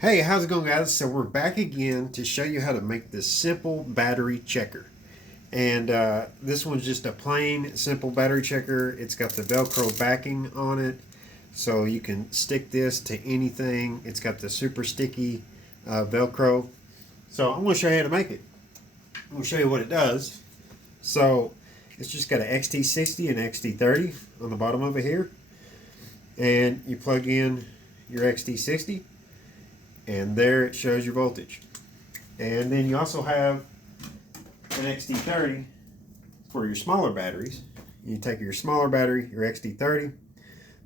Hey, how's it going, guys? So we're back again to show you how to make this simple battery checker. And this one's just a plain simple battery checker. It's got the Velcro backing on it, so you can stick this to anything. It's got the super sticky Velcro. So I'm going to show you how to make it. I'm going to show you what it does. So it's just got an XT60 and XT30 on the bottom of it here. And you plug in your XT60, and there it shows your voltage. And then you also have an XT30 for your smaller batteries. You take your smaller battery, your XT30,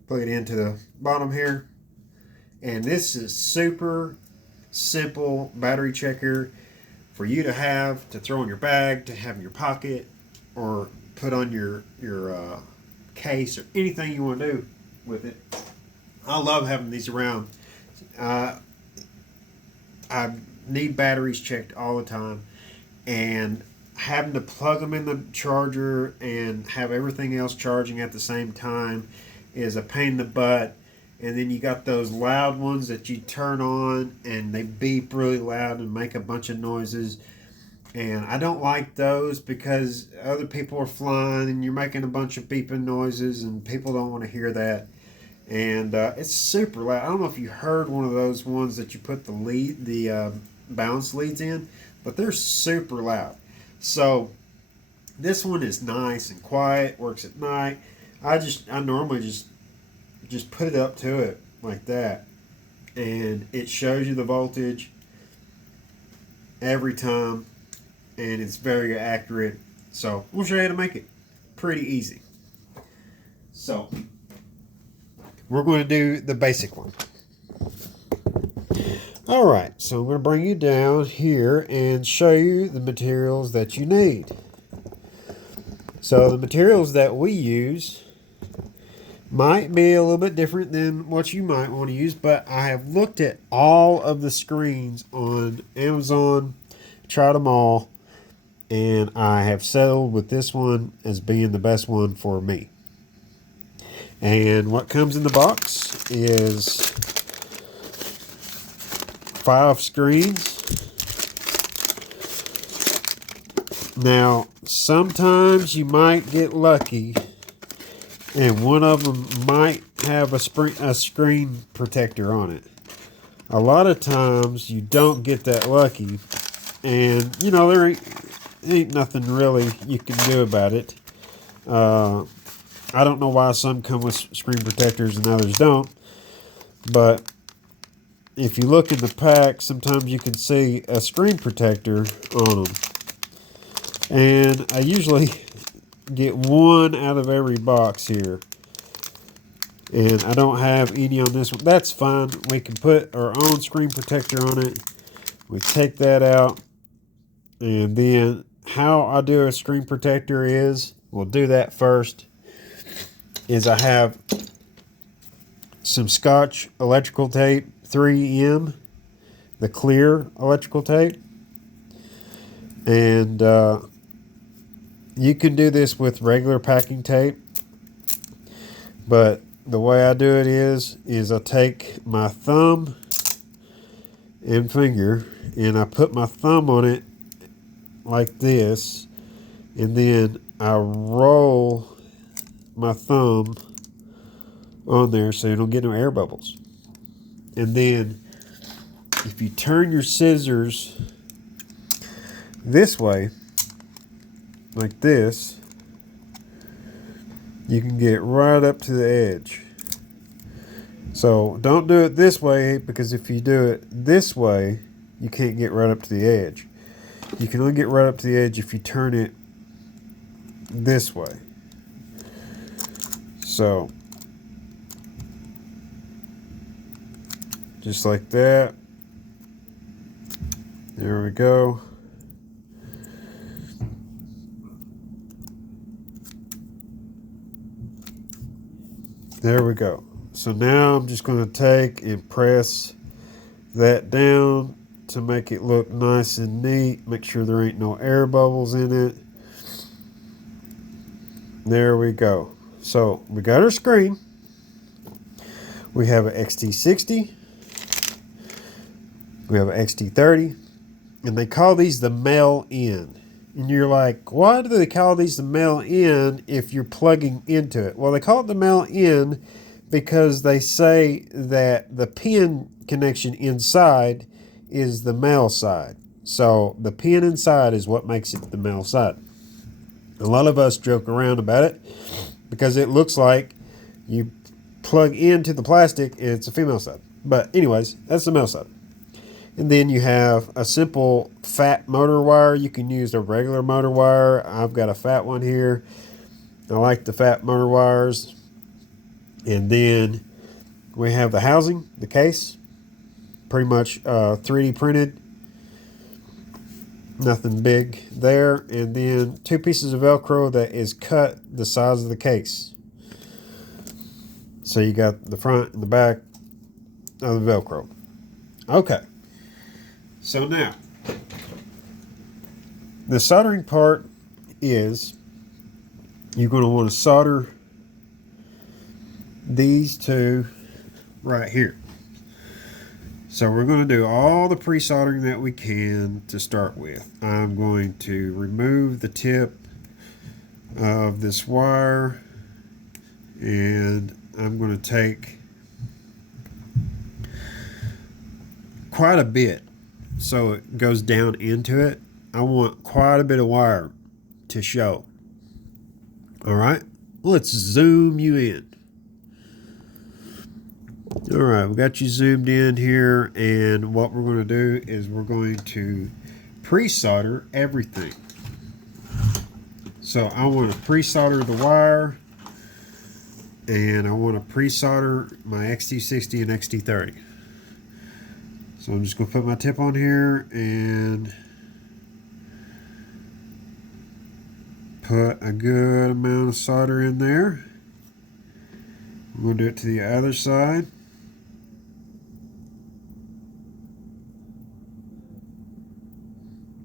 plug it into the bottom here, and this is super simple battery checker for you to have, to throw in your bag, to have in your pocket, or put on your case, or anything you want to do with it. I love having these around. I need batteries checked all the time, and having to plug them in the charger and have everything else charging at the same time is a pain in the butt. And then you got those loud ones that you turn on and they beep really loud and make a bunch of noises, and I don't like those because other people are flying and you're making a bunch of beeping noises and people don't want to hear that. And it's super loud. I don't know if you heard one of those ones that you put the balance leads in, but they're super loud. So this one is nice and quiet, works at night. I normally just put it up to it like that, and it shows you the voltage every time, and it's very accurate. So we'll show you how to make it. Pretty easy. So we're going to do the basic one. Alright, so I'm going to bring you down here and show you the materials that you need. So the materials that we use might be a little bit different than what you might want to use, but I have looked at all of the screens on Amazon, tried them all, and I have settled with this one as being the best one for me. And what comes in the box is 5 screens. Now, sometimes you might get lucky and one of them might have a screen protector on it. A lot of times you don't get that lucky, and you know, there ain't nothing really you can do about it. I don't know why some come with screen protectors and others don't, but if you look in the pack, sometimes you can see a screen protector on them. And I usually get one out of every box here, and I don't have any on this one. That's fine. We can put our own screen protector on it. We take that out, and then how I do a screen protector is, we'll do that first, is I have some Scotch electrical tape, 3M, the clear electrical tape. And you can do this with regular packing tape, but the way I do it is I take my thumb and finger and I put my thumb on it like this, and then I roll my thumb on there so you don't get no air bubbles. And then if you turn your scissors this way, like this, you can get right up to the edge. So don't do it this way, because if you do it this way, you can't get right up to the edge. You can only get right up to the edge if you turn it this way. So just like that. There we go. There we go. So now I'm just going to take and press that down to make it look nice and neat. Make sure there ain't no air bubbles in it. There we go. So we got our screen. We have an XT60. We have an XT30, and they call these the male in. And you're like, why do they call these the male in if you're plugging into it? Well, they call it the male in because they say that the pin connection inside is the male side. So the pin inside is what makes it the male side. A lot of us joke around about it because it looks like you plug into the plastic, it's a female side. But anyways, that's the male side. And then you have a simple fat motor wire. You can use a regular motor wire. I've got a fat one here. I like the fat motor wires. And then we have the housing, the case. Pretty much 3D printed. Nothing big there. And then 2 pieces of Velcro that is cut the size of the case. So you got the front and the back of the Velcro. Okay. So now, the soldering part is you're going to want to solder these two right here. So we're going to do all the pre-soldering that we can to start with. I'm going to remove the tip of this wire, and I'm going to take quite a bit so it goes down into it. I want quite a bit of wire to show. All right, let's zoom you in. All right, we got you zoomed in here, and what we're going to do is we're going to pre-solder everything. So I want to pre-solder the wire, and I want to pre-solder my XT60 and XT30. So I'm just going to put my tip on here and put a good amount of solder in there. I'm going to do it to the other side.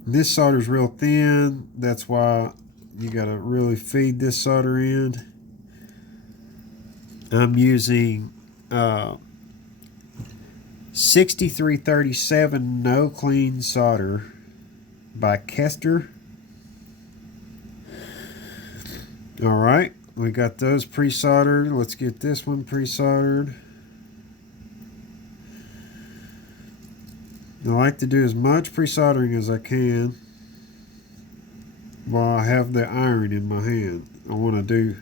This solder is real thin. That's why you got to really feed this solder in. I'm using 6337 No Clean Solder by Kester. Alright, we got those pre-soldered. Let's get this one pre-soldered. I like to do as much pre-soldering as I can while I have the iron in my hand. I want to do,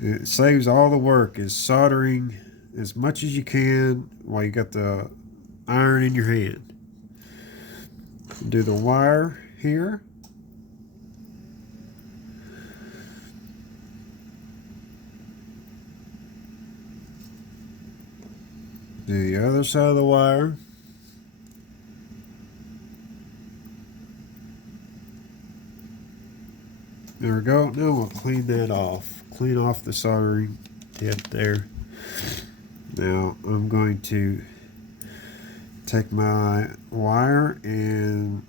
it saves all the work, is soldering as much as you can while you got the iron in your hand. Do the wire here. Do the other side of the wire. There we go. Now we'll clean that off. Clean off the soldering tip there. Now I'm going to take my wire and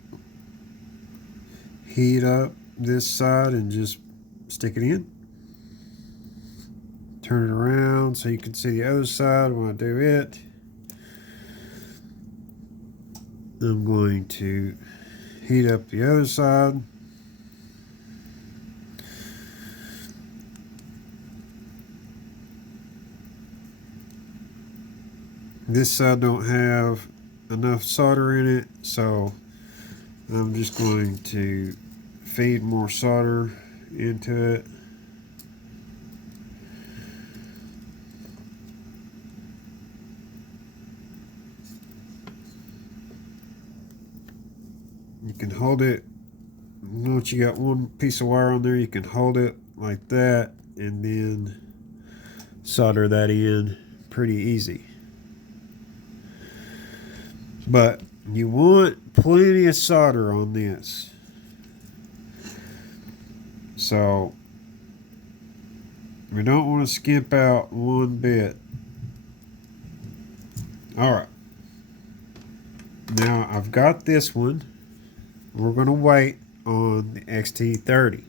heat up this side and just stick it in. Turn it around so you can see the other side when I do it. I'm going to heat up the other side. This side don't have enough solder in it, so I'm just going to feed more solder into it. You can hold it, once you got one piece of wire on there, you can hold it like that and then solder that in pretty easy. But you want plenty of solder on this. So we don't want to skimp out one bit. Alright. Now I've got this one. We're going to wait on the XT30.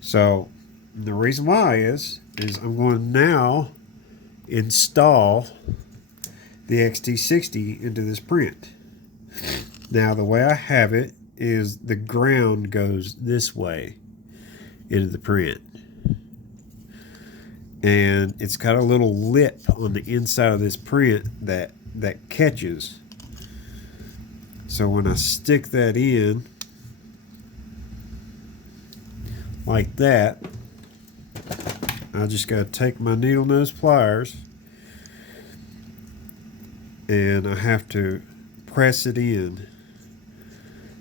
So the reason why is I'm going to now install the XT60 into this print. Now the way I have it is the ground goes this way into the print. And it's got a little lip on the inside of this print that catches. So when I stick that in like that, I just got to take my needle nose pliers and I have to press it in.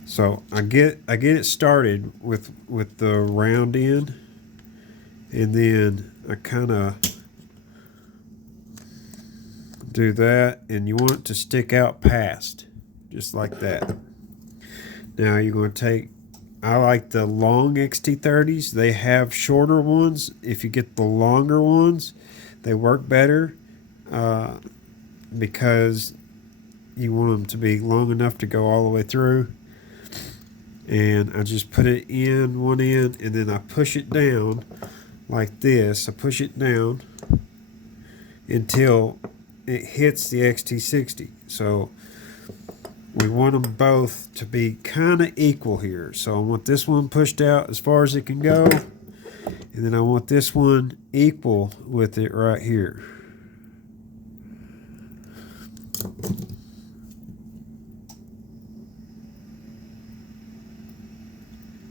So I get it started with the round end, and then I kind of do that, and you want it to stick out past, just like that. Now you're going to take, I like the long XT30s. They have shorter ones. If you get the longer ones, they work better because you want them to be long enough to go all the way through. And I just put it in one end, and then I push it down like this. I push it down until it hits the XT60. So we want them both to be kind of equal here. So I want this one pushed out as far as it can go, and then I want this one equal with it right here.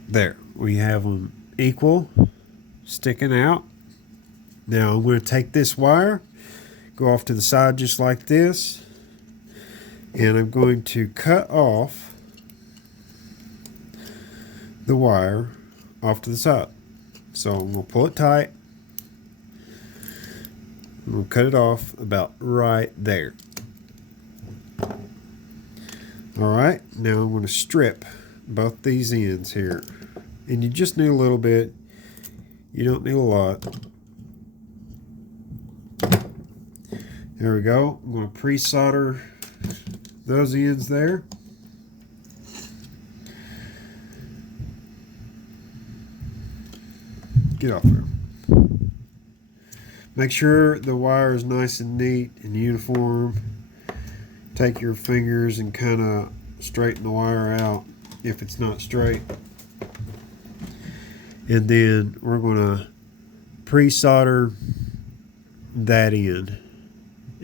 There, we have them equal, sticking out. Now I'm going to take this wire, go off to the side just like this, and I'm going to cut off the wire off to the side. So I'm going to pull it tight. I'm going to cut it off about right there. Alright, now I'm going to strip both these ends here. And you just need a little bit. You don't need a lot. There we go. I'm going to pre-solder those ends there. Get off there. Make sure the wire is nice and neat and uniform. Take your fingers and kind of straighten the wire out if it's not straight. And then we're going to pre-solder that end.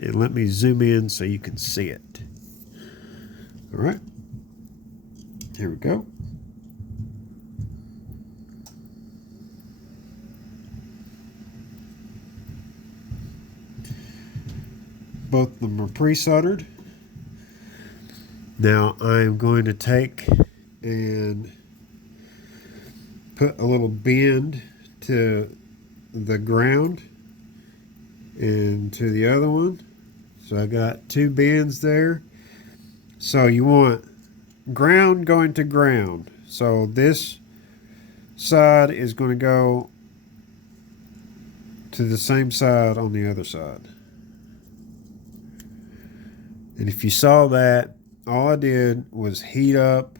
And let me zoom in so you can see it. All right. Here we go. Both of them are pre-soldered. Now I'm going to take and put a little bend to the ground and to the other one. So I got two bends there. So you want ground going to ground. So this side is going to go to the same side on the other side. And if you saw that, all I did was heat up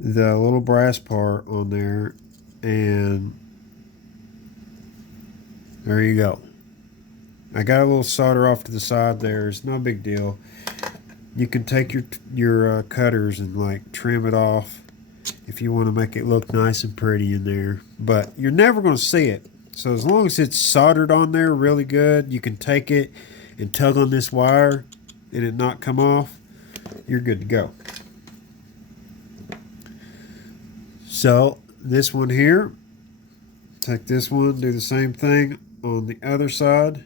the little brass part on there, and there you go. I got a little solder off to the side there. It's no big deal. You can take your cutters and like trim it off if you want to make it look nice and pretty in there, but you're never going to see it. So as long as it's soldered on there really good, you can take it and tug on this wire and it not come off, you're good to go. So this one here, take this one, do the same thing on the other side.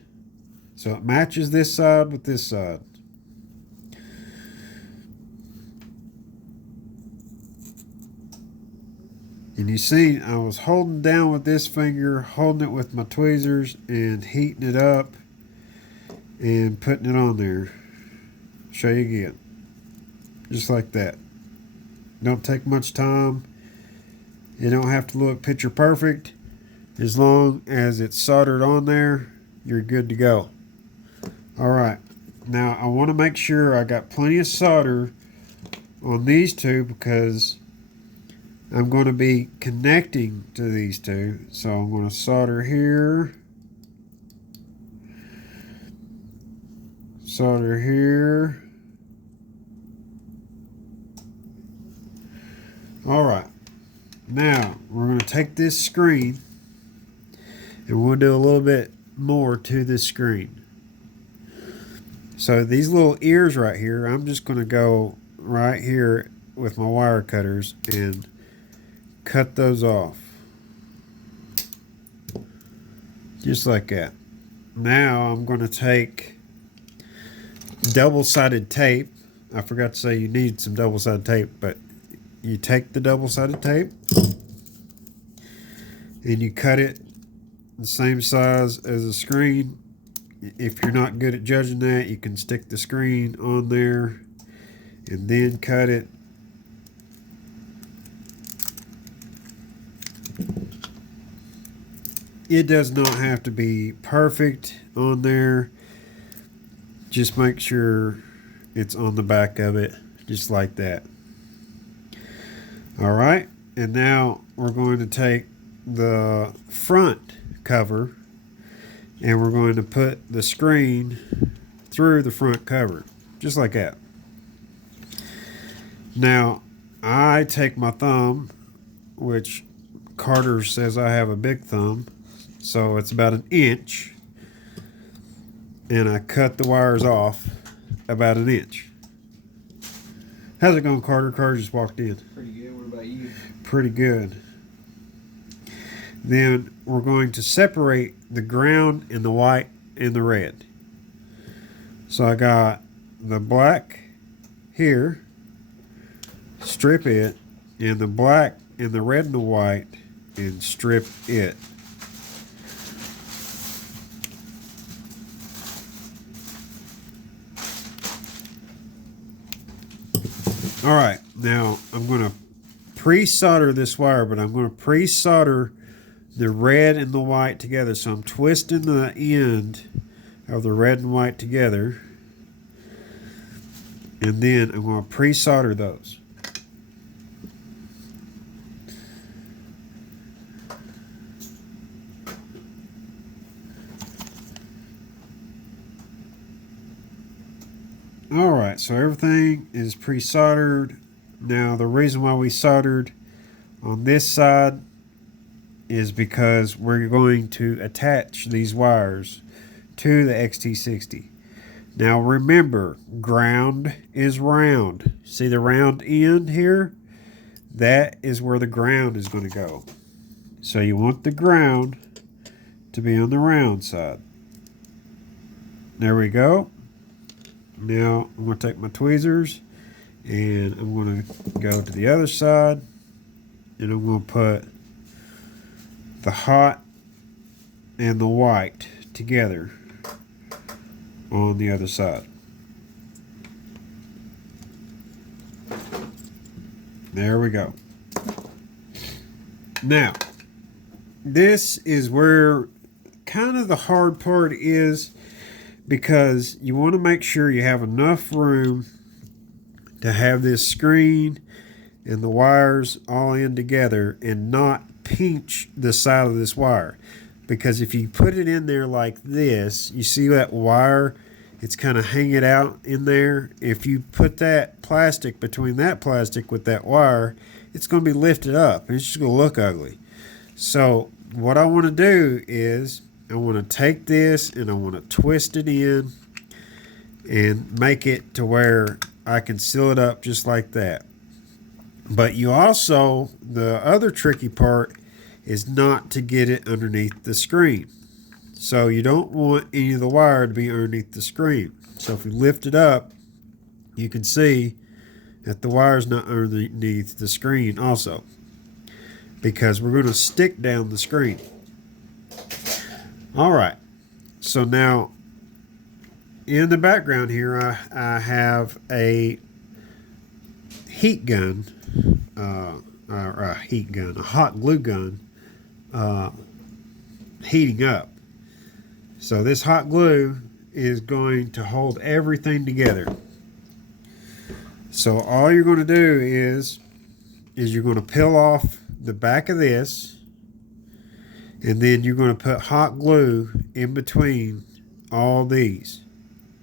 So it matches this side with this side. And you see, I was holding down with this finger, holding it with my tweezers, and heating it up and putting it on there. Show you again. Just like that. Don't take much time. You don't have to look picture perfect. As long as it's soldered on there, you're good to go. Alright, now I want to make sure I got plenty of solder on these two because I'm going to be connecting to these two. So I'm going to solder here. Solder here. All right. Now we're going to take this screen and we'll do a little bit more to this screen. So these little ears right here, I'm just going to go right here with my wire cutters and cut those off. Just like that. Now I'm going to take double-sided tape. I forgot to say you need some double-sided tape, but you take the double-sided tape and you cut it the same size as the screen. If you're not good at judging that, you can stick the screen on there and then cut it. It does not have to be perfect on there. Just make sure it's on the back of it, just like that. All right, and now we're going to take the front cover and we're going to put the screen through the front cover, just like that. Now, I take my thumb, which Carter says I have a big thumb, so it's about 1 inch, and I cut the wires off about 1 inch. How's it going, Carter? Carter just walked in. Pretty good. What about you? Pretty good. Then we're going to separate the ground and the white and the red. So I got the black here, strip it, and the black and the red and the white, and strip it. All right, now I'm going to pre-solder this wire, but I'm going to pre-solder the red and the white together. So I'm twisting the end of the red and white together, and then I'm going to pre-solder those. Alright, so everything is pre-soldered. Now the reason why we soldered on this side is because we're going to attach these wires to the XT60. Now remember, ground is round. See the round end here? That is where the ground is going to go. So you want the ground to be on the round side. There we go. Now I'm going to take my tweezers and I'm going to go to the other side and I'm going to put the hot and the white together on the other side. There we go. Now, this is where kind of the hard part is, because you want to make sure you have enough room to have this screen and the wires all in together and not pinch the side of this wire. Because if you put it in there like this, you see that wire, it's kind of hanging out in there. If you put that plastic between that plastic with that wire, it's going to be lifted up and it's just going to look ugly. So what I want to do is I want to take this and I want to twist it in and make it to where I can seal it up just like that. But you also, the other tricky part is not to get it underneath the screen. So you don't want any of the wire to be underneath the screen. So if you lift it up, you can see that the wire's not underneath the screen also, because we're going to stick down the screen. Alright, so now in the background here I have a heat gun, a hot glue gun heating up. So this hot glue is going to hold everything together. So all you're going to do is you're going to peel off the back of this, and then you're going to put hot glue in between all these.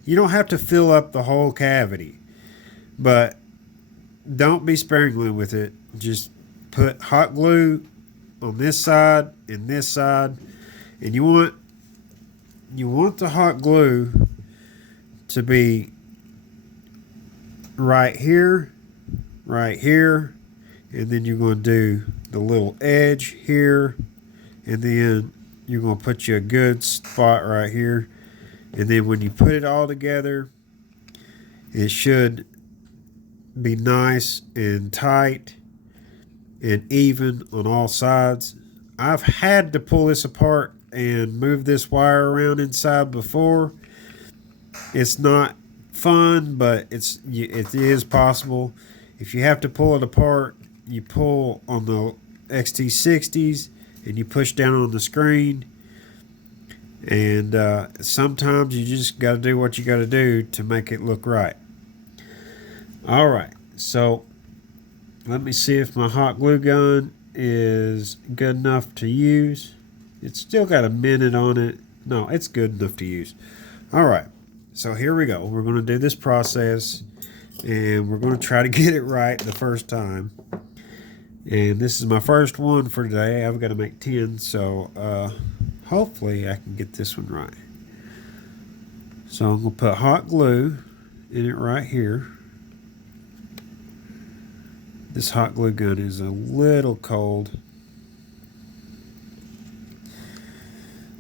You don't have to fill up the whole cavity, but don't be sparingly with it. Just put hot glue on this side and this side, and you want the hot glue to be right here, and then you're going to do the little edge here, and then you're going to put you a good spot right here, and then when you put it all together, it should be nice and tight and even on all sides. I've had to pull this apart and move this wire around inside before. It's not fun, but it is possible. If you have to pull it apart, you pull on the XT60s and you push down on the screen, and sometimes you just got to do what you got to do to make it look right. Alright, so let me see if my hot glue gun is good enough to use. It's still got a minute on it. No, it's good enough to use. Alright, so here we go. We're going to do this process, and we're going to try to get it right the first time. And this is my first one for today. I've got to make 10, so hopefully I can get this one right. So I'm going to put hot glue in it right here. This hot glue gun is a little cold.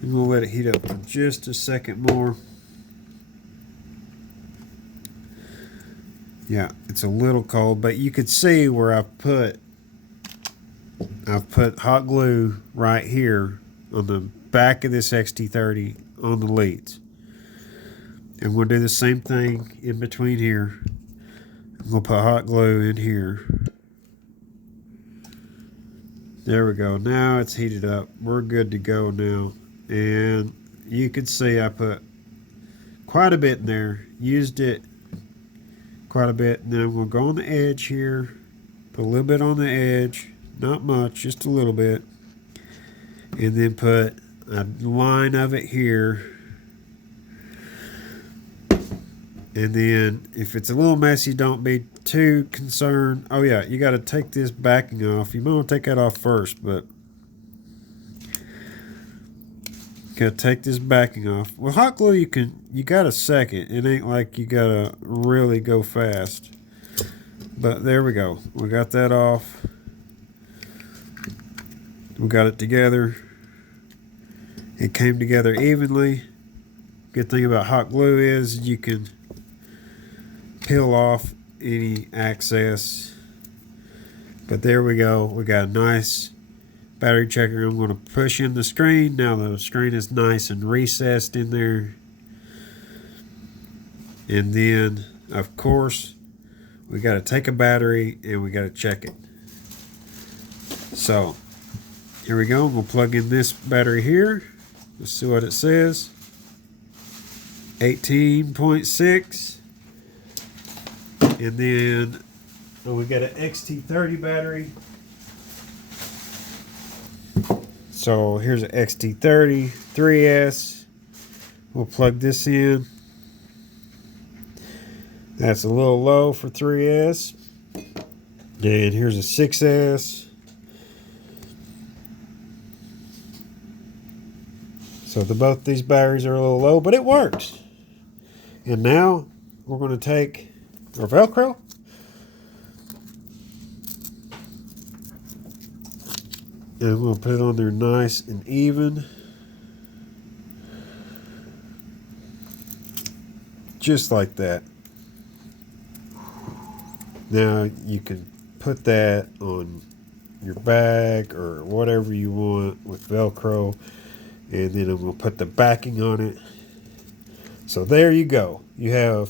I'm going to let it heat up for just a second more. Yeah, it's a little cold, but you could see where I've put hot glue right here on the back of this XT30 on the leads. And we'll do the same thing in between here. I'm going to put hot glue in here. There we go. Now it's heated up. We're good to go now. And you can see I put quite a bit in there. Used it quite a bit. And then I'm going to go on the edge here. Put a little bit on the edge. Not much, just a little bit. And then put a line of it here. And then if it's a little messy, don't be too concerned. Oh yeah, you got to take this backing off. You might want to take that off first, but you got to take this backing off. With hot glue, you got a second. It ain't like you got to really go fast. But there we go. We got that off. We got it together. It came together evenly. Good thing about hot glue is you can peel off any excess. But there we go. We got a nice battery checker. I'm going to push in the screen. Now the screen is nice and recessed in there. And then, of course, we got to take a battery and we got to check it. So, here we go. We'll plug in this battery here. Let's see what it says. 18.6. And then we got an XT30 battery. So here's an XT30 3S. We'll plug this in. That's a little low for 3S. And here's a 6S. So both these batteries are a little low, but it works. And now we're going to take our Velcro. And we'll put it on there nice and even. Just like that. Now you can put that on your bag or whatever you want with Velcro. And then I'm going to put the backing on it. So there you go. You have,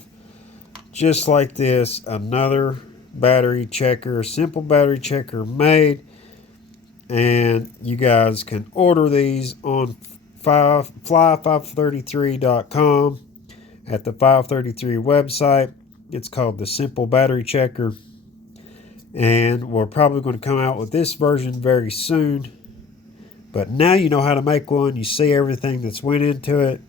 just like this, another battery checker, simple battery checker made. And you guys can order these on fly533.com at the 533 website. It's called the Simple Battery Checker. And we're probably going to come out with this version very soon. But now you know how to make one. You see everything that's went into it.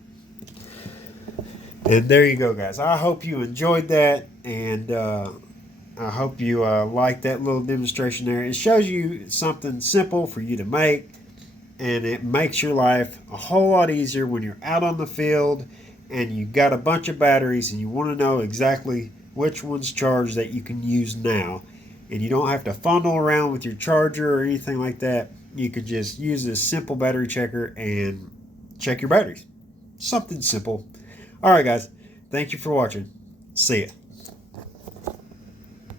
And there you go, guys. I hope you enjoyed that, and I hope you like that little demonstration there. It shows you something simple for you to make, and it makes your life a whole lot easier when you're out on the field and you got a bunch of batteries and you want to know exactly which one's charged that you can use now. And you don't have to fondle around with your charger or anything like that. You could just use this simple battery checker and check your batteries. Something simple. All right, guys. Thank you for watching. See ya.